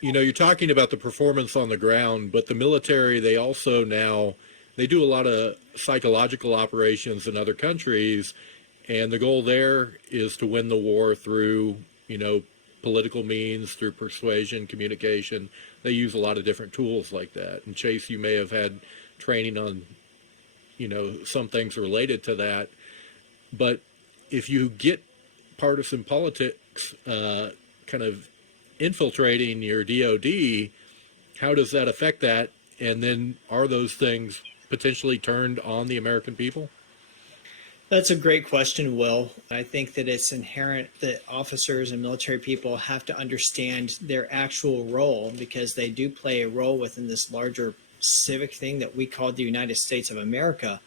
You're talking about the performance on the ground, but the military, they also now they do a lot of psychological operations in other countries, and the goal there is to win the war through, political means, through persuasion, communication. They use a lot of different tools like that. And Chase, you may have had training on, some things related to that. But if you get partisan politics kind of infiltrating your DOD, how does that affect that? And then are those things potentially turned on the American people? That's a great question, Will. I think that it's inherent that officers and military people have to understand their actual role because they do play a role within this larger civic thing that we call the United States of America.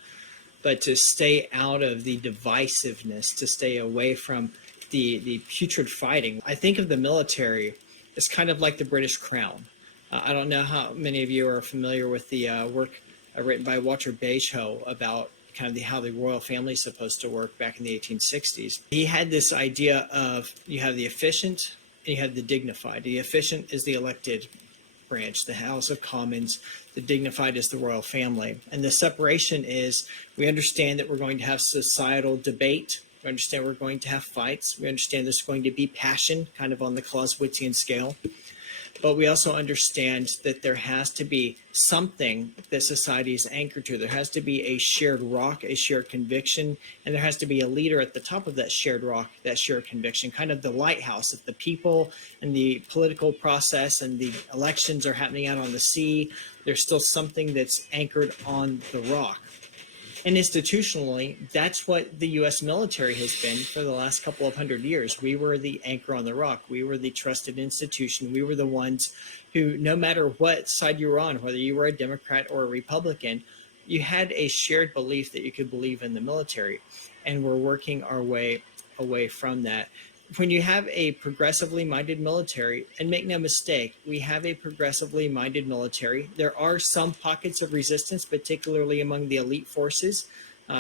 But to stay out of the divisiveness, to stay away from the putrid fighting, I think of the military as kind of like the British Crown. I don't know how many of you are familiar with the work written by Walter Bagehot about kind of how the royal family is supposed to work back in the 1860s. He had this idea of you have the efficient and you have the dignified. The efficient is the elected branch, the House of Commons. The dignified is the royal family. And the separation is we understand that we're going to have societal debate. We understand we're going to have fights. We understand there's going to be passion, kind of on the Clausewitzian scale. But we also understand that there has to be something that society is anchored to. There has to be a shared rock, a shared conviction, and there has to be a leader at the top of that shared rock, that shared conviction, kind of the lighthouse. If the people and the political process and the elections are happening out on the sea, there's still something that's anchored on the rock. And institutionally, that's what the U.S. military has been for the last couple of hundred years. We were the anchor on the rock. We were the trusted institution. We were the ones who, no matter what side you were on, whether you were a Democrat or a Republican, you had a shared belief that you could believe in the military. And we're working our way away from that. When you have a progressively minded military, and make no mistake, we have a progressively minded military. There are some pockets of resistance, particularly among the elite forces,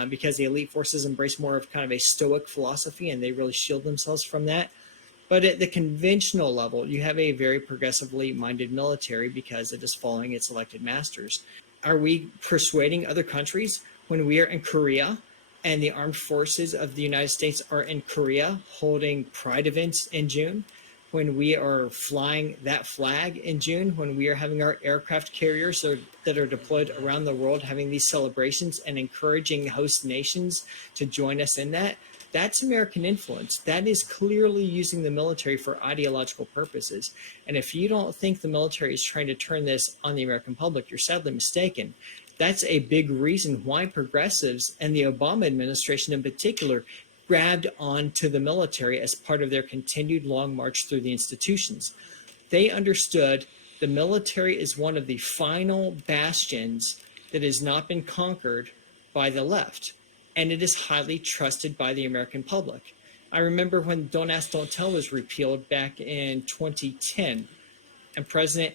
because the elite forces embrace more of kind of a stoic philosophy and they really shield themselves from that. But at the conventional level, you have a very progressively minded military because it is following its elected masters. Are we persuading other countries when we are in Korea and the armed forces of the United States are in Korea holding pride events in June, when we are flying that flag in June, when we are having our aircraft carriers that are deployed around the world having these celebrations and encouraging host nations to join us in that? That's American influence. That is clearly using the military for ideological purposes. And if you don't think the military is trying to turn this on the American public, you're sadly mistaken. That's a big reason why progressives and the Obama administration in particular grabbed onto the military as part of their continued long march through the institutions. They understood the military is one of the final bastions that has not been conquered by the left, and it is highly trusted by the American public. I remember when Don't Ask, Don't Tell was repealed back in 2010, and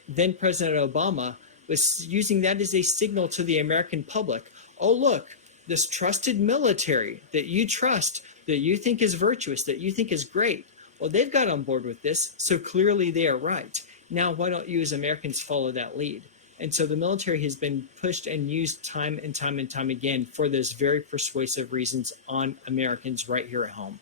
then President Obama was using that as a signal to the American public. Oh, look, this trusted military that you trust, that you think is virtuous, that you think is great. Well, they've got on board with this, so clearly they are right. Now, why don't you as Americans follow that lead? And so the military has been pushed and used time and time and time again for those very persuasive reasons on Americans right here at home.